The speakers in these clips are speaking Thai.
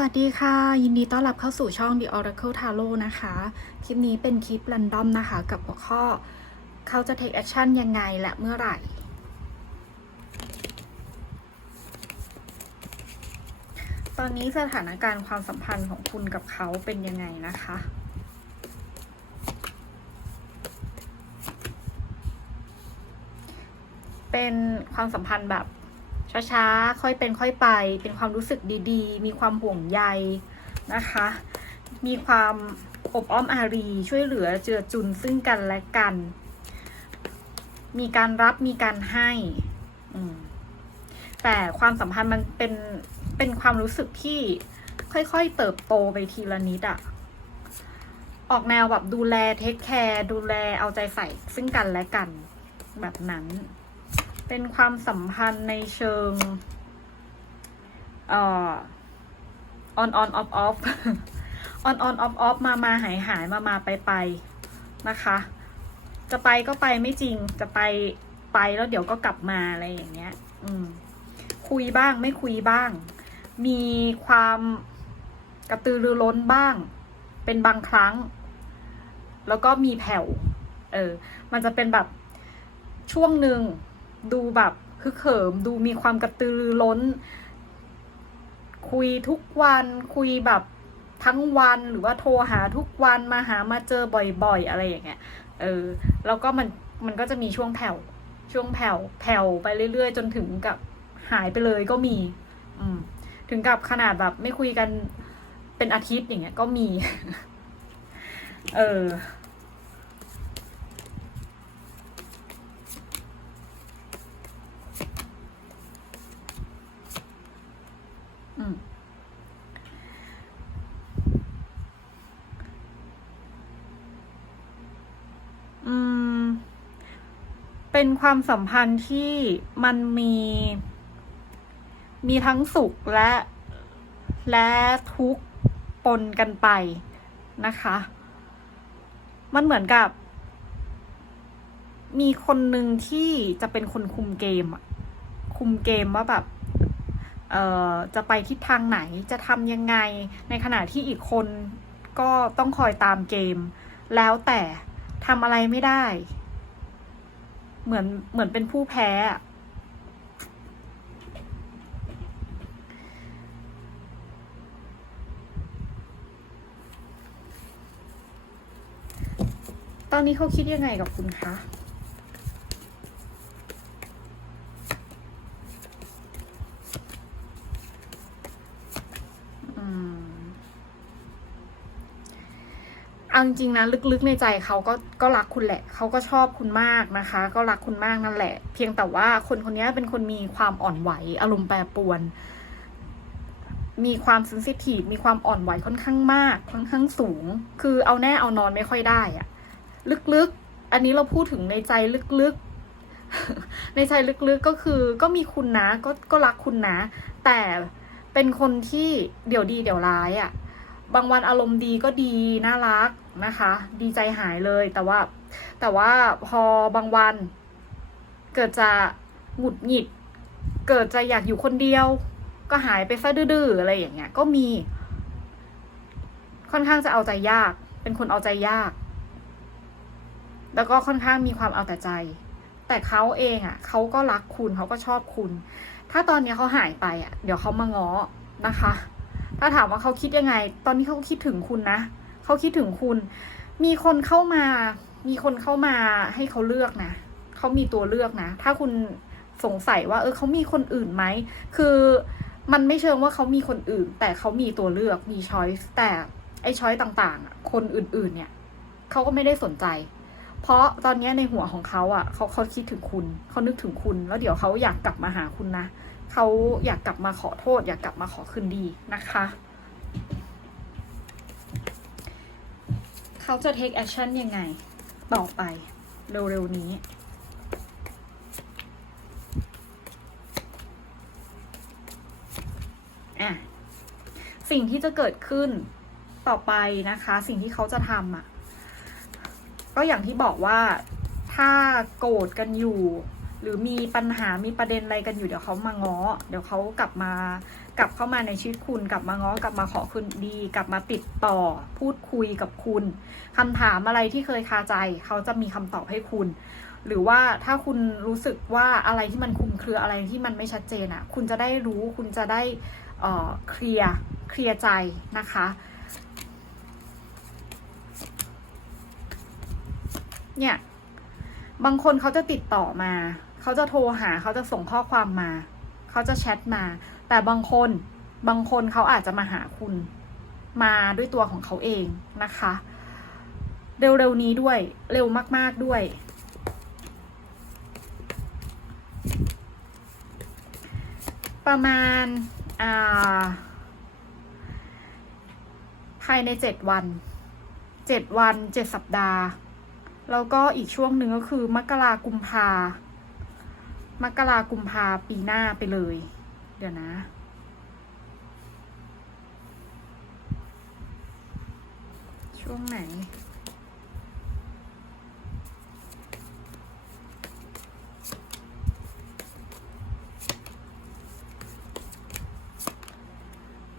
สวัสดีค่ะ ยินดีต้อนรับเข้าสู่ช่อง The Oracle Tarot นะคะ คลิปนี้เป็นคลิปรันดอมนะคะ กับหัวข้อเขาจะ take action ยังไงและเมื่อไหร่ ตอนนี้สถานการณ์ความสัมพันธ์ของคุณกับเขาเป็นยังไงนะคะเป็นความสัมพันธ์แบบ ช้าๆ ค่อยเป็นค่อยไป เป็นความรู้สึกดีๆ มีความห่วงใยนะคะ มีความอบอ้อมอารีช่วยเหลือเจือจุนซึ่งกันและกัน มีการรับมีการให้แต่ความสัมพันธ์มันเป็นเป็นความรู้สึกที่ค่อยๆ เติบโตไปทีละนิดอะออกแนวแบบดูแลเทคแคร์ดูแลเอาใจใส่ซึ่งกันและกันแบบนั้น เป็นความสัมพันธ์ในเชิงเอ่อ on on off off on on off off มามาหายหายมามาไปไปนะคะ จะไปก็ไปไม่จริงจะไปไปแล้วเดี๋ยวก็กลับมาอะไรอย่างเงี้ย อืม คุยบ้างไม่คุยบ้าง มีความกระตือรือร้นบ้าง เป็นบางครั้ง แล้วก็มีแผ่ว เออ มันจะเป็นแบบช่วงหนึ่ง ดูแบบฮึกเหิม ดูมีความกระตือรือร้น คุยทุกวันคุยแบบทั้งวันหรือว่าโทรหาทุกวันมาหามาเจอบ่อยๆ อะไรอย่างเงี้ยเออแล้วก็มันมันก็จะมีช่วงแผ่วช่วงแผ่วแผ่วไปเรื่อย ๆ จนถึงกับหายไปเลยก็มี อืม ถึงกับขนาดแบบไม่คุยกันเป็นอาทิตย์อย่างเงี้ยก็มี เออ เป็นความสัมพันธ์ที่มันมี มีทั้งสุขและ และทุกข์ปนกันไปนะคะ มันเหมือนกับ มีคนหนึ่งที่จะเป็นคนคุมเกมคุมเกมว่าแบบเอ่อจะไปทิศทางไหนจะทำยังไง ในขณะที่อีกคนก็ต้องคอยตามเกม แล้วแต่ทำอะไรไม่ได้ เหมือนเหมือนเป็นผู้แพ้ตอนนี้เขาคิดยังไงกับคุณคะ เอาจริงนะลึกๆในใจเขาก็ก็รักคุณแหละ เขาก็ชอบคุณมากนะคะ ก็รักคุณมากนั่นแหละ เพียงแต่ว่าคนคนนี้เป็นคนมีความอ่อนไหว อารมณ์แปรปรวน มีความเซนซิทีฟมีความอ่อนไหวค่อนข้างมาก ค่อนข้างสูง คือเอาแน่เอานอนไม่ค่อยได้อะลึกๆ อันนี้เราพูดถึงในใจลึกๆ ในใจลึกๆก็คือ ก็มีคุณนะก็ก็รักคุณนะ แต่เป็นคนที่เดี๋ยวดีเดี๋ยวร้ายอะ่ะ บางวันอารมณ์ดีก็ดีน่ารักนะคะ ดีใจหายเลยแต่ว่า แต่ว่าพอบางวัน เกิดจะหงุดหงิด เกิดจะอยากอยู่คนเดียว ก็หายไปซะดื้อๆอะไรอย่างเงี้ย ก็มี ค่อนข้างจะเอาใจยาก เป็นคนเอาใจยาก แล้วก็ค่อนข้างมีความเอาแต่ใจ แต่เขาเองอะเขาก็รักคุณเขาก็ชอบคุณ ถ้าตอนนี้เขาหายไปอะ เดี๋ยวเขามาง้อนะคะ ถ้าถามว่าเขาคิดยังไง ตอนนี้เขาคิดถึงคุณนะเขาคิดถึงคุณ มีคนเข้ามา มีคนเข้ามาให้เขาเลือกนะเขามีตัวเลือกนะ ถ้าคุณสงสัยว่า เออเขามีคนอื่นไหม คือมันไม่เชิงว่าเขามีคนอื่น แต่เขามีตัวเลือกมีช้อยส์แต่ไอ้ช้อยต่างๆ คนอื่นๆ เนี่ยเขาก็ไม่ได้สนใจ เพราะตอนนี้ในหัวของเขาอะเขาเขาคิดถึงคุณเขานึกถึงคุณ แล้วเดี๋ยวเขาอยากกลับมาหาคุณนะ เขาอยากกลับมาขอโทษ อยากกลับมาขอคืนดีนะคะเขาจะ take action ยังไง ต่อไปเร็วๆนี้อะสิ่งที่จะเกิดขึ้นต่อไปนะคะ สิ่งที่เขาจะทำอะ ก็อย่างที่บอกว่าถ้าโกรธกันอยู่ หรือมีปัญหามีประเด็นอะไรกันอยู่เดี๋ยวเขามาง้อ เดี๋ยวเขากลับมากลับเข้ามาในชีวิตคุณ กลับมาง้อกลับมาขอคืนดี กลับมาติดต่อ พูดคุยกับคุณคำถามอะไรที่เคยคาใจ เขาจะมีคำตอบให้คุณ หรือว่าถ้าคุณรู้สึกว่าอะไรที่มันคลุมเครืออะไรที่มันไม่ชัดเจนอะ่ะ คุณจะได้รู้คุณจะได้เคลียร์เคลียร์ใจนะคะเนี่ย บางคนเขาจะติดต่อมา เขาจะโทรหาเขาจะส่งข้อความมา เขาจะแชทมา แต่บางคนบางคนเขาอาจจะมาหาคุณ มาด้วยตัวของเขาเองนะคะ เร็วๆนี้ด้วยเร็วมากๆด้วย ประมาณอ่าภายในเจ็ดวันเจ็ดวันเจ็ดสัปดาห์ แล้วก็อีกช่วงหนึ่งก็คือมกรากุมภา มกรากุมภาปีหน้าไปเลย เดี๋ยวนะ ช่วงไหน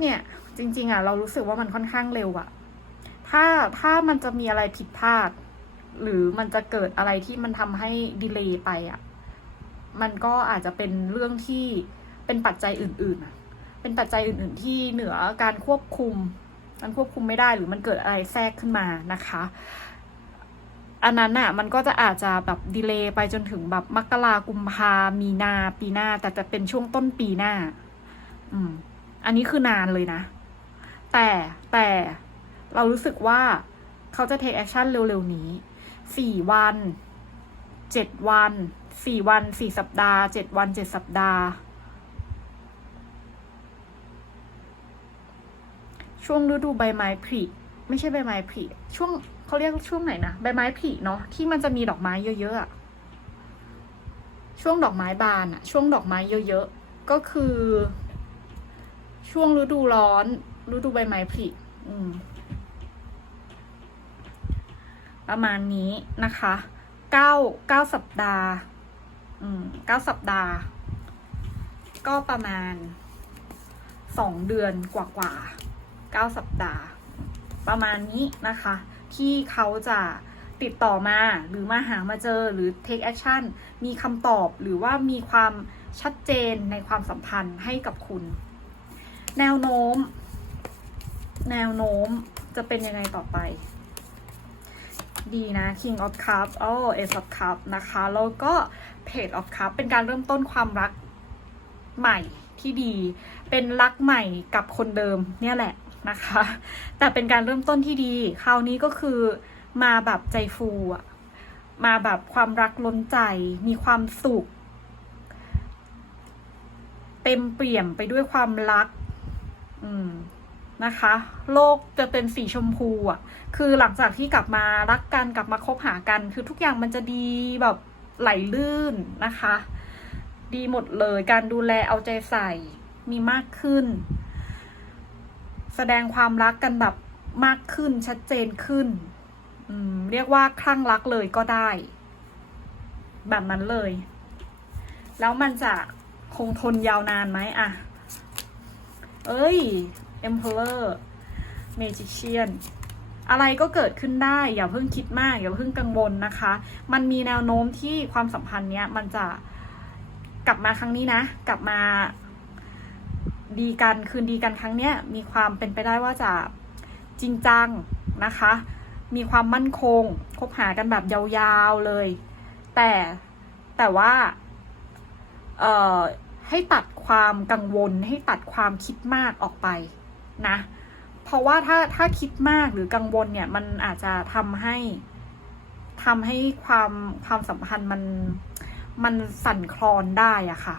เนี่ย จริง ๆ อะ เรารู้สึกว่ามันค่อนข้างเร็วอะถ้าถ้ามันจะมีอะไรผิดพลาด หรือมันจะเกิดอะไรที่มันทำให้ดีเลย์ไปอะ มันก็อาจจะเป็นเรื่องที่เป็นปัจจัยอื่นๆ เป็นปัจจัยอื่นๆ ที่เหนือการควบคุม มันควบคุมไม่ได้หรือมันเกิดอะไรแทรกขึ้นมานะคะ อันนั้นน่ะมันก็จะอาจจะแบบดีเลย์ไปจนถึงแบบมกรากุมภามีนาปีหน้า แต่จะเป็นช่วงต้นปีหน้า อืม อันนี้คือนานเลยนะ แต่แต่เรารู้สึกว่าเขาจะ take action เร็วๆนี้สี่วันเจ็ดวัน สี่วันสี่สัปดาห์เจ็ดวันเจ็ดสัปดาห์ ช่วงฤดูใบไม้ผลิไม่ใช่ใบไม้ผลิช่วงเขาเรียกช่วงไหนนะใบไม้ผลิเนาะที่มันจะมีดอกไม้เยอะๆอะช่วงดอกไม้บานอะช่วงดอกไม้เยอะๆก็คือ ช่วงฤดูร้อนฤดูใบไม้ผลิอืมประมาณนี้นะคะเก้าเก้าสัปดาห์ เก้าสัปดาห์ ก็ประมาณสองเดือนกว่ากว่าเก้าสัปดาห์ ประมาณนี้นะคะ ที่เขาจะติดต่อมาหรือมาหามาเจอหรือ take action มีคำตอบหรือว่ามีความชัดเจนในความสัมพันธ์ให้กับคุณ แนวโน้ม แนวโน้มจะเป็นยังไงต่อไป ดีนะ King of Cups โอ้ Ace of Cups นะคะ แล้วก็ Page of Cups เป็นการเริ่มต้นความรักใหม่ที่ดี เป็นรักใหม่กับคนเดิมเนี่ยแหละนะคะ แต่เป็นการเริ่มต้นที่ดี คราวนี้ก็คือมาแบบใจฟูอะมาแบบความรักล้นใจ มีความสุข เต็มเปี่ยมไปด้วยความรัก อืม นะคะ โลกจะเป็นสีชมพูอะ คือหลังจากที่กลับมารักกันกลับมาคบหากัน คือทุกอย่างมันจะดีแบบไหลลื่นนะคะ ดีหมดเลยการดูแลเอาใจใส่มีมากขึ้น แสดงความรักกันแบบมากขึ้นชัดเจนขึ้น เรียกว่าคลั่งรักเลยก็ได้ แบบนั้นเลย แล้วมันจะคงทนยาวนานไหมอะเอ้ย Emperor Magician อะไรก็เกิดขึ้นได้ อย่าเพิ่งคิดมาก อย่าเพิ่งกังวลนะคะ มันมีแนวโน้มที่ความสัมพันธ์เนี้ยมันจะกลับมาครั้งนี้นะ กลับมาดีกันคืนดีกันครั้งเนี้ยมีความเป็นไปได้ว่าจะจริงจังนะคะ มีความมั่นคง คบหากันแบบยาวๆเลย แต่แต่ว่าเอ่อให้ตัดความกังวลให้ตัดความคิดมากออกไป นะ เพราะว่าถ้าถ้าคิดมากหรือกังวลเนี่ย มันอาจจะทำให้ทำให้ความความสัมพันธ์มันมันสั่นคลอนได้อะค่ะ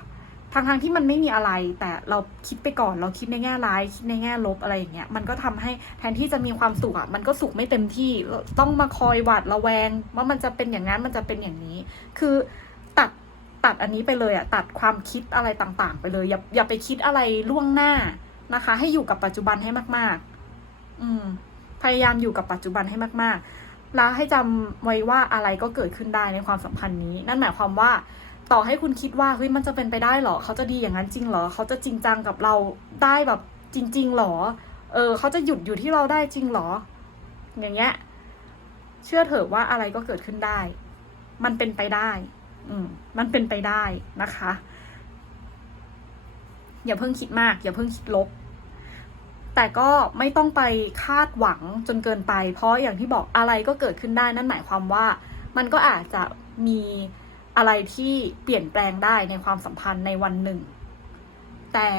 ทางทางที่มันไม่มีอะไร แต่เราคิดไปก่อนเราคิดในแง่ร้ายคิดในแง่ลบอะไรอย่างเงี้ยมันก็ทำให้แทนที่จะมีความสุขอะมันก็สุขไม่เต็มที่ต้องมาคอยหวาดระแวง ว่ามันจะเป็นอย่างนั้นมันจะเป็นอย่างนี้ คือตัดตัดอันนี้ไปเลยอะตัดความคิดอะไรต่างๆ ไปเลยอย่าอย่าไปคิดอะไรล่วงหน้า นะคะ ให้อยู่กับปัจจุบันให้มาก ๆ อืม พยายามอยู่กับปัจจุบันให้มาก ๆ แล้วให้จำไว้ว่าอะไรก็เกิดขึ้นได้ในความสัมพันธ์นี้ นั่นหมายความว่าต่อให้คุณคิดว่าเฮ้ยมันจะเป็นไปได้เหรอ เขาจะดีอย่างนั้นจริงเหรอ เขาจะจริงจังกับเราได้แบบจริงๆเหรอ เออ เขาจะหยุดอยู่ที่เราได้จริงเหรอ อย่างเงี้ย เชื่อเถอะว่าอะไรก็เกิดขึ้นได้ มันเป็นไปได้ อืม มันเป็นไปได้นะคะ อย่าเพิ่งคิดมาก อย่าเพิ่งคิดลบ แต่ก็ไม่ต้องไปคาดหวังจนเกินไป เพราะอย่างที่บอกอะไรก็เกิดขึ้นได้นั่นหมายความว่า มันก็อาจจะมีอะไรที่เปลี่ยนแปลงได้ในความสัมพันธ์ในวันหนึ่ง แต่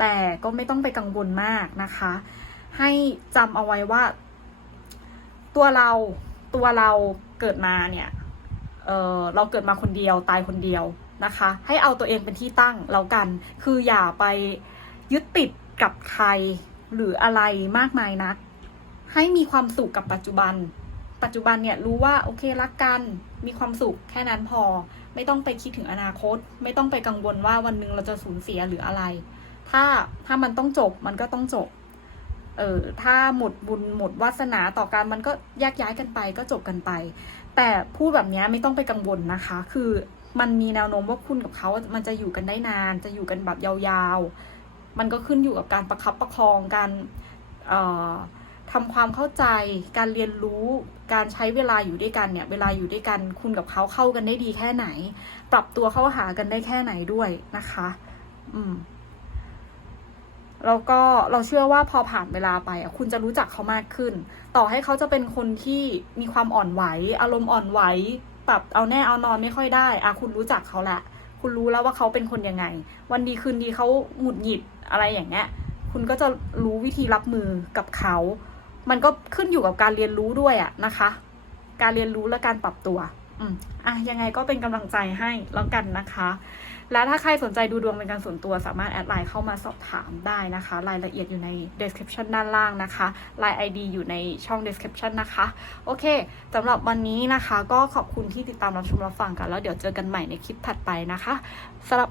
แต่ก็ไม่ต้องไปกังวลมากนะคะ ให้จำเอาไว้ว่า ตัวเราตัวเราเกิดมาเนี่ยเเราเกิดมาคนเดียวตายคนเดียวนะคะ ให้เอาตัวเองเป็นที่ตั้งแล้วกัน คืออย่าไปยึดติดกับใคร หรืออะไรมากมายนัก ให้มีความสุขกับปัจจุบัน ปัจจุบันเนี่ยรู้ว่าโอเครักกัน มีความสุขแค่นั้นพอ ไม่ต้องไปคิดถึงอนาคต ไม่ต้องไปกังวลว่าวันหนึ่งเราจะสูญเสียหรืออะไร ถ้าถ้ามันต้องจบมันก็ต้องจบ เออถ้าหมดบุญหมดวาสนาต่อกันมันก็แยกย้ายกันไปก็จบกันไป แต่พูดแบบนี้ไม่ต้องไปกังวลนะคะ คือมันมีแนวโน้มว่าคุณกับเขามันจะอยู่กันได้นาน จะอยู่กันแบบยาวๆ มันก็ขึ้นอยู่กับการประคับประคองการทำความเข้าใจการเรียนรู้การใช้เวลาอยู่ด้วยกันเนี่ย เวลาอยู่ด้วยกันคุณกับเขาเข้ากันได้ดีแค่ไหน ปรับตัวเข้าหากันได้แค่ไหนด้วยนะคะ อืมแล้วก็เราเชื่อว่าพอผ่านเวลาไปอะคุณจะรู้จักเขามากขึ้น ต่อให้เขาจะเป็นคนที่มีความอ่อนไหว อารมณ์อ่อนไหวปรับเอาแน่เอานอนไม่ค่อยได้อะคุณรู้จักเขาแหละ คุณรู้แล้วว่าเขาเป็นคนยังไง วันดีคืนดีเขาหงุดหงิดอะไรอย่างเงี้ย คุณก็จะรู้วิธีรับมือกับเขา มันก็ขึ้นอยู่กับการเรียนรู้ด้วยอะนะคะ การเรียนรู้และการปรับตัว อืมอะยังไงก็เป็นกำลังใจให้แล้วกันนะคะ แล้วถ้าใครสนใจดูดวงเป็นการส่วนตัวสามารถแอดไลน์เข้ามาสอบถามได้นะคะ รายละเอียดอยู่ใน description ด้านล่างนะคะไลน์ ID อยู่ในช่อง description นะคะ โอเคสำหรับวันนี้นะคะ ก็ขอบคุณที่ติดตามรับชมรับฟังกัน แล้วเดี๋ยวเจอกันใหม่ในคลิปถัดไปนะคะสำหรับ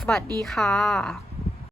สวัสดีค่ะ